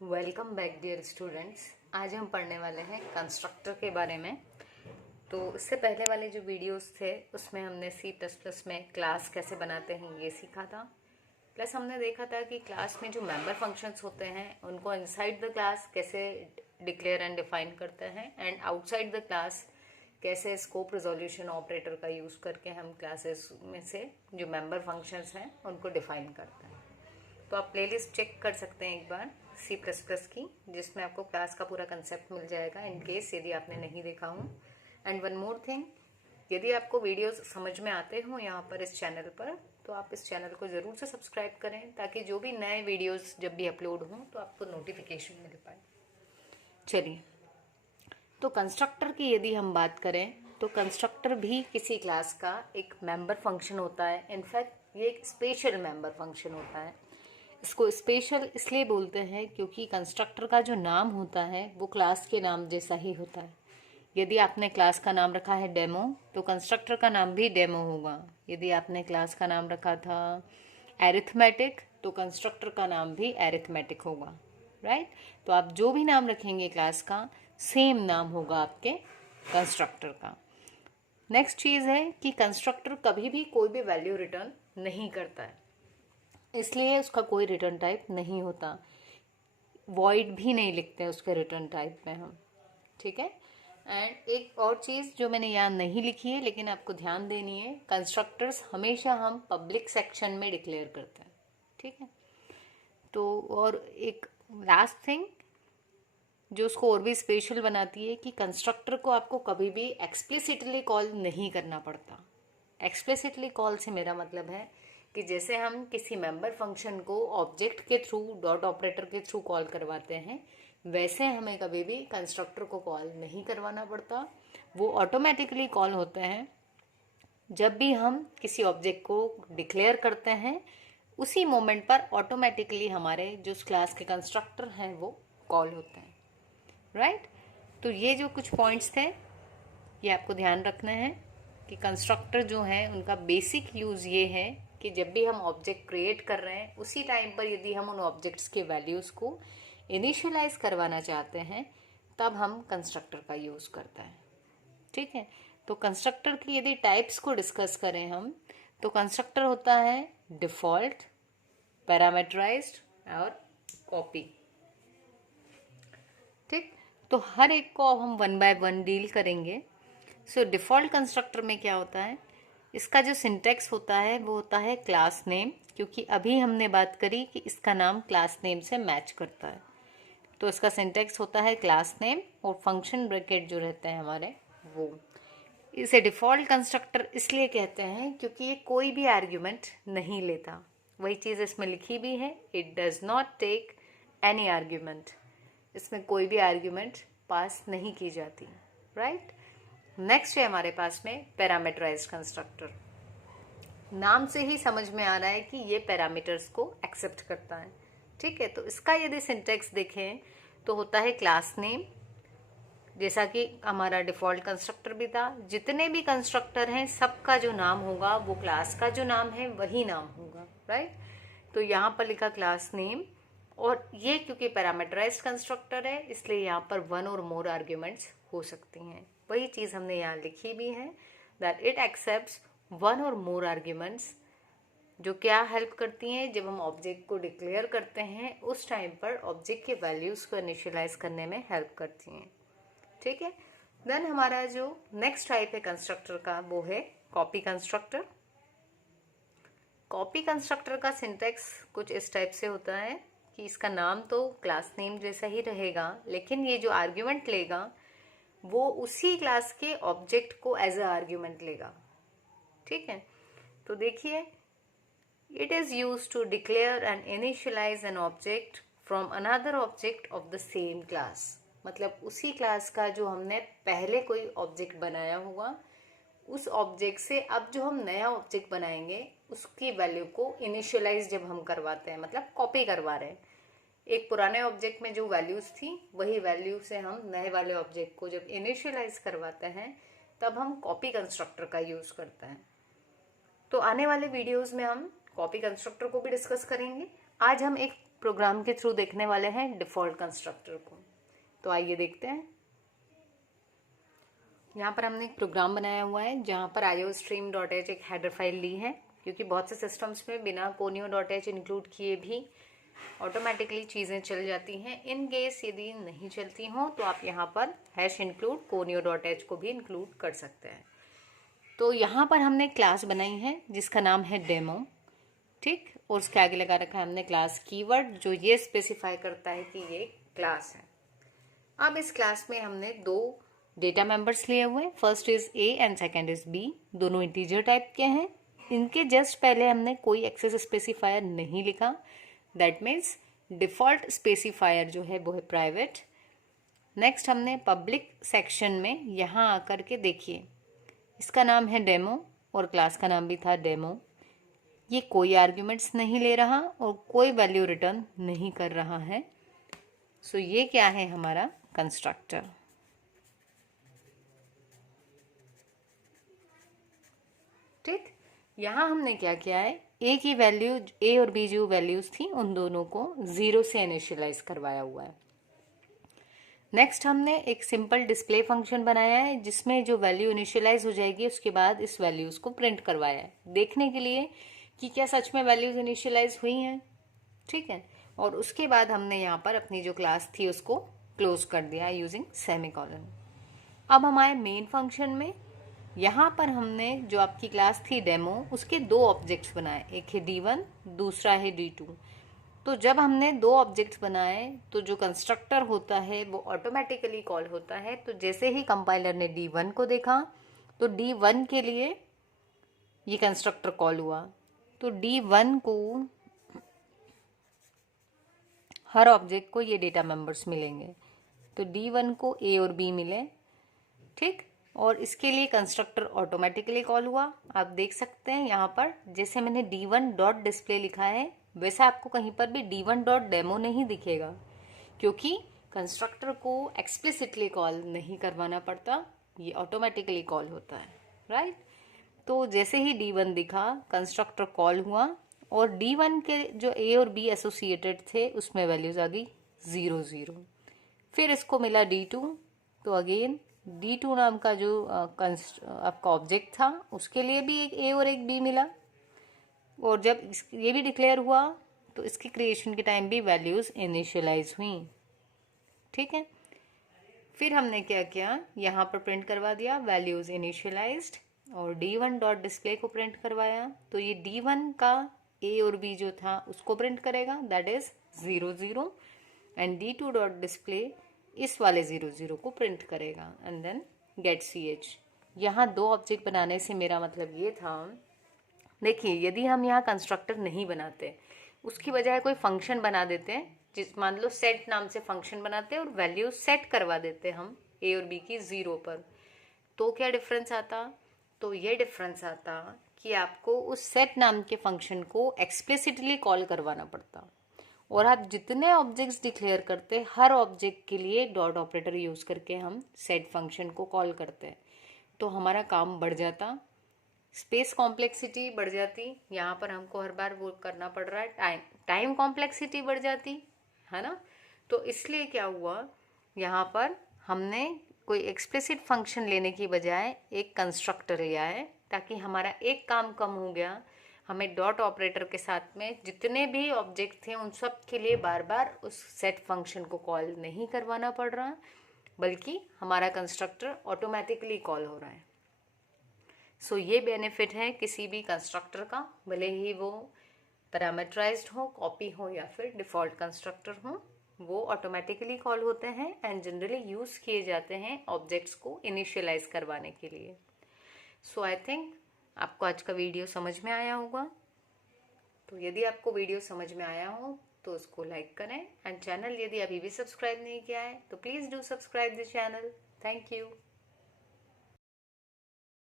Welcome back dear students. आज हम पढ़ने वाले हैं कंस्ट्रक्टर के बारे में। तो इससे पहले वाले जो वीडियोस थे उसमें हमने C++ में क्लास कैसे बनाते हैं ये सीखा था। प्लस हमने देखा था कि क्लास में जो मेंबर फंक्शंस होते हैं उनको इनसाइड द क्लास कैसे डिक्लेयर एंड डिफाइन करते हैं एंड आउटसाइड द क्लास कैसे स्कोप रिजोल्यूशन ऑपरेटर का यूज़ करके हम क्लासेस में से जो मेंबर फंक्शंस हैं उनको डिफाइन करते हैं। तो आप प्लेलिस्ट चेक कर सकते हैं एक बार C++ की, जिसमें आपको क्लास का पूरा कंसेप्ट मिल जाएगा इन केस यदि आपने नहीं देखा हो। एंड वन मोर थिंग, यदि आपको वीडियोस समझ में आते हो यहाँ पर इस चैनल पर तो आप इस चैनल को ज़रूर से सब्सक्राइब करें ताकि जो भी नए वीडियोस जब भी अपलोड हों तो आपको नोटिफिकेशन मिल पाए। चलिए, तो कंस्ट्रक्टर की यदि हम बात करें तो कंस्ट्रक्टर भी किसी क्लास का एक मेंबर फंक्शन होता है। इनफैक्ट ये एक स्पेशल मेंबर फंक्शन होता है। इसको स्पेशल इसलिए बोलते हैं क्योंकि कंस्ट्रक्टर का जो नाम होता है वो क्लास के नाम जैसा ही होता है। यदि आपने क्लास का नाम रखा है डेमो तो कंस्ट्रक्टर का नाम भी डेमो होगा। यदि आपने क्लास का नाम रखा था एरिथमेटिक तो कंस्ट्रक्टर का नाम भी एरिथमेटिक होगा, राइट। तो आप जो भी नाम रखेंगे क्लास का सेम नाम होगा आपके कंस्ट्रक्टर का। नेक्स्ट चीज़ है कि कंस्ट्रक्टर कभी भी कोई भी वैल्यू रिटर्न नहीं करता है, इसलिए उसका कोई रिटर्न टाइप नहीं होता। वॉइड भी नहीं लिखते हैं उसके रिटर्न टाइप में हम, ठीक है। एंड एक और चीज़ जो मैंने यहाँ नहीं लिखी है लेकिन आपको ध्यान देनी है, कंस्ट्रक्टर्स हमेशा हम पब्लिक सेक्शन में डिक्लेयर करते हैं, ठीक है। तो और एक लास्ट थिंग जो उसको और भी स्पेशल बनाती है कि कंस्ट्रक्टर को आपको कभी भी एक्सप्लिसिटली कॉल नहीं करना पड़ता। एक्सप्लिसिटली कॉल से मेरा मतलब है कि जैसे हम किसी मेंबर फंक्शन को ऑब्जेक्ट के थ्रू डॉट ऑपरेटर के थ्रू कॉल करवाते हैं, वैसे हमें कभी भी कंस्ट्रक्टर को कॉल नहीं करवाना पड़ता। वो ऑटोमेटिकली कॉल होते हैं जब भी हम किसी ऑब्जेक्ट को डिक्लेयर करते हैं, उसी मोमेंट पर ऑटोमेटिकली हमारे जो क्लास के कंस्ट्रक्टर हैं वो कॉल होते हैं, राइट। तो ये जो कुछ पॉइंट्स थे ये आपको ध्यान रखना है कि कंस्ट्रक्टर जो है उनका बेसिक यूज़ ये है कि जब भी हम ऑब्जेक्ट क्रिएट कर रहे हैं उसी टाइम पर यदि हम उन ऑब्जेक्ट्स के वैल्यूज़ को इनिशियलाइज करवाना चाहते हैं तब हम कंस्ट्रक्टर का यूज़ करते हैं, ठीक है। तो कंस्ट्रक्टर की यदि टाइप्स को डिस्कस करें हम तो कंस्ट्रक्टर होता है डिफ़ॉल्ट, पैरामीटराइज्ड और कॉपी, ठीक। तो हर एक को अब हम वन बाय वन डील करेंगे। सो डिफ़ॉल्ट कंस्ट्रक्टर में क्या होता है, इसका जो सिंटेक्स होता है वो होता है क्लास नेम, क्योंकि अभी हमने बात करी कि इसका नाम क्लास नेम से मैच करता है। तो इसका सिंटेक्स होता है क्लास नेम और फंक्शन ब्रैकेट जो रहते हैं हमारे वो। इसे डिफ़ॉल्ट कंस्ट्रक्टर इसलिए कहते हैं क्योंकि ये कोई भी आर्ग्यूमेंट नहीं लेता। वही चीज़ इसमें लिखी भी है, it does not take any argument. इसमें कोई भी आर्ग्यूमेंट पास नहीं की जाती, राइट। नेक्स्ट है हमारे पास में पैरामीटराइज्ड कंस्ट्रक्टर। नाम से ही समझ में आ रहा है कि ये पैरामीटर्स को एक्सेप्ट करता है, ठीक है। तो इसका यदि सिंटेक्स देखें तो होता है क्लास नेम, जैसा कि हमारा डिफ़ॉल्ट कंस्ट्रक्टर भी था। जितने भी कंस्ट्रक्टर हैं सबका जो नाम होगा वो क्लास का जो नाम है वही नाम होगा, राइट। तो यहाँ पर लिखा क्लास नेम, और ये क्योंकि पैरामीटराइज्ड कंस्ट्रक्टर है इसलिए यहाँ पर वन और मोर आर्ग्यूमेंट्स हो सकती हैं। वही चीज़ हमने यहाँ लिखी भी है दैट इट एक्सेप्ट्स वन और मोर आर्ग्यूमेंट्स, जो क्या हेल्प करती हैं जब हम ऑब्जेक्ट को डिक्लेयर करते हैं उस टाइम पर ऑब्जेक्ट के वैल्यूज़ को इनिशियलाइज करने में हेल्प करती हैं, ठीक है। देन हमारा जो नेक्स्ट टाइप है कंस्ट्रक्टर का वो है कॉपी कंस्ट्रक्टर। कॉपी कंस्ट्रक्टर का सिंटेक्स कुछ इस टाइप से होता है कि इसका नाम तो क्लास नेम जैसा ही रहेगा, लेकिन ये जो आर्ग्यूमेंट लेगा वो उसी क्लास के ऑब्जेक्ट को एज अ आर्ग्यूमेंट लेगा, ठीक है। तो देखिए, it is used to declare and initialise an object from another object of the same class. मतलब उसी क्लास का जो हमने पहले कोई ऑब्जेक्ट बनाया हुआ, उस ऑब्जेक्ट से अब जो हम नया ऑब्जेक्ट बनाएंगे उसकी वैल्यू को इनिशियलाइज जब हम करवाते हैं, मतलब कॉपी करवा रहे हैं। एक पुराने ऑब्जेक्ट में जो वैल्यूज़ थी वही वैल्यू से हम नए वाले ऑब्जेक्ट को जब इनिशियलाइज करवाते हैं तब हम कॉपी कंस्ट्रक्टर का यूज़ करते हैं। तो आने वाले वीडियोज़ में हम कॉपी कंस्ट्रक्टर को भी डिस्कस करेंगे। आज हम एक प्रोग्राम के थ्रू देखने वाले हैं डिफ़ॉल्ट कंस्ट्रक्टर को। तो आइए देखते हैं। यहाँ पर हमने एक प्रोग्राम बनाया हुआ है जहाँ पर iostream.h एक हेडर फाइल ली है, क्योंकि बहुत से सिस्टम्स में बिना conio.h इंक्लूड किए भी ऑटोमेटिकली चीज़ें चल जाती हैं। इन केस यदि नहीं चलती हों तो आप यहाँ पर #include conio.h को भी इंक्लूड कर सकते हैं। तो यहाँ पर हमने क्लास बनाई है जिसका नाम है डेमो, ठीक, और उसके आगे लगा रखा है हमने क्लास कीवर्ड जो ये स्पेसिफाई करता है कि ये क्लास है। अब इस क्लास में हमने 2 डेटा मेंबर्स लिए हुए हैं, first is A and second is B, दोनों इंटीजर टाइप के हैं। इनके जस्ट पहले हमने कोई एक्सेस स्पेसिफायर नहीं लिखा, दैट मीन्स डिफ़ॉल्ट स्पेसिफायर जो है वो है प्राइवेट। नेक्स्ट हमने पब्लिक सेक्शन में यहाँ आकर के देखिए इसका नाम है डेमो और क्लास का नाम भी था डेमो। ये कोई आर्ग्यूमेंट्स नहीं ले रहा और कोई वैल्यू रिटर्न नहीं कर रहा है। सो ये क्या है हमारा कंस्ट्रक्टर। ठीक, यहाँ हमने क्या किया है, ए की वैल्यू, ए और बी जो वैल्यूज थी उन दोनों को 0 से इनिशियलाइज करवाया हुआ है। नेक्स्ट हमने एक सिंपल डिस्प्ले फंक्शन बनाया है जिसमें जो वैल्यू इनिशियलाइज हो जाएगी उसके बाद इस वैल्यूज को प्रिंट करवाया है, देखने के लिए कि क्या सच में वैल्यूज इनिशियलाइज हुई हैं। ठीक है, और उसके बाद हमने यहाँ पर अपनी जो क्लास थी उसको क्लोज कर दिया यूजिंग सेमीकोलन। अब हमारे मेन फंक्शन में यहाँ पर हमने जो आपकी क्लास थी डेमो उसके 2 ऑब्जेक्ट्स बनाए, एक है D1 दूसरा है D2। तो जब हमने 2 ऑब्जेक्ट्स बनाए तो जो कंस्ट्रक्टर होता है वो ऑटोमेटिकली कॉल होता है। तो जैसे ही कंपाइलर ने D1 को देखा तो D1 के लिए ये कंस्ट्रक्टर कॉल हुआ, तो D1 को हर ऑब्जेक्ट को ये डेटा मेंबर्स मिलेंगे, तो D1 को A और B मिले, ठीक, और इसके लिए कंस्ट्रक्टर ऑटोमेटिकली कॉल हुआ। आप देख सकते हैं यहाँ पर जैसे मैंने D1 डॉट डिस्प्ले लिखा है वैसे आपको कहीं पर भी D1 डॉट डेमो नहीं दिखेगा, क्योंकि कंस्ट्रक्टर को एक्सप्लिसिटली कॉल नहीं करवाना पड़ता, ये ऑटोमेटिकली कॉल होता है, राइट। तो जैसे ही D1 दिखा कंस्ट्रक्टर कॉल हुआ और D1 के जो A और B एसोसिएटेड थे उसमें वैल्यूज आ गई 0 0। फिर इसको मिला D2, तो अगेन D2 नाम का जो आपका ऑब्जेक्ट था उसके लिए भी एक A और एक B मिला, और जब ये भी डिक्लेयर हुआ तो इसकी क्रिएशन के टाइम भी वैल्यूज इनिशियलाइज हुई। ठीक है, फिर हमने क्या किया, यहाँ पर प्रिंट करवा दिया वैल्यूज इनिशियलाइज्ड और D1 डॉट डिस्प्ले को प्रिंट करवाया। तो ये D1 का A और B जो था उसको प्रिंट करेगा, that is 0 0, and D2 dot display इस वाले 0 0 को प्रिंट करेगा एंड देन गेट CH। यहाँ 2 ऑब्जेक्ट बनाने से मेरा मतलब ये था, देखिए यदि हम यहाँ कंस्ट्रक्टर नहीं बनाते उसकी बजाय कोई फंक्शन बना देते हैं, जिस मान लो सेट नाम से फंक्शन बनाते हैं और वैल्यू सेट करवा देते हम A और B की 0 पर, तो क्या डिफरेंस आता, तो ये डिफरेंस आता कि आपको उस सेट नाम के फंक्शन को एक्सप्लिसिटली कॉल करवाना पड़ता, और आप जितने ऑब्जेक्ट्स डिक्लेयर करते हर ऑब्जेक्ट के लिए डॉट ऑपरेटर यूज़ करके हम सेट फंक्शन को कॉल करते हैं, तो हमारा काम बढ़ जाता, स्पेस कॉम्प्लेक्सिटी बढ़ जाती, यहाँ पर हमको हर बार वो करना पड़ रहा है, टाइम कॉम्प्लेक्सिटी बढ़ जाती है ना। तो इसलिए क्या हुआ, यहाँ पर हमने कोई एक्सप्लिसिट फंक्शन लेने की बजाय एक कंस्ट्रक्टर लिया है, ताकि हमारा एक काम कम हो गया, हमें डॉट ऑपरेटर के साथ में जितने भी ऑब्जेक्ट थे उन सब के लिए बार बार उस सेट फंक्शन को कॉल नहीं करवाना पड़ रहा, बल्कि हमारा कंस्ट्रक्टर ऑटोमेटिकली कॉल हो रहा है। सो ये बेनिफिट है किसी भी कंस्ट्रक्टर का, भले ही वो पैरामीटराइज्ड हो, कॉपी हो या फिर डिफ़ॉल्ट कंस्ट्रक्टर हो, वो ऑटोमेटिकली कॉल होते हैं एंड जनरली यूज़ किए जाते हैं ऑब्जेक्ट्स को इनिशियलाइज करवाने के लिए। सो आई थिंक आपको आज का वीडियो समझ में आया होगा। तो यदि आपको वीडियो समझ में आया हो तो उसको लाइक करें, एंड चैनल यदि अभी भी सब्सक्राइब नहीं किया है तो please do subscribe the channel. Thank you.